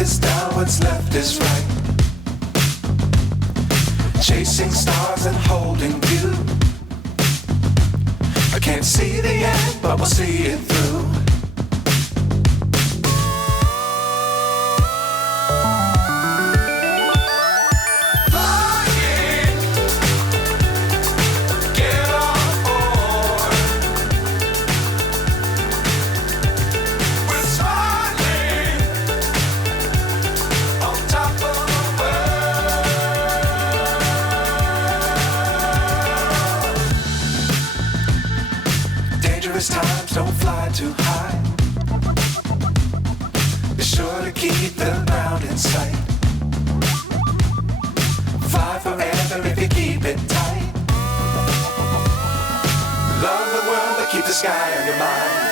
is down, what's left is right. Chasing stars and holding you. I can't see the end, but we'll see it through. Times don't fly too high. Be sure to keep the ground in sight. Fly forever if you keep it tight. Love the world, but keep the sky on your mind.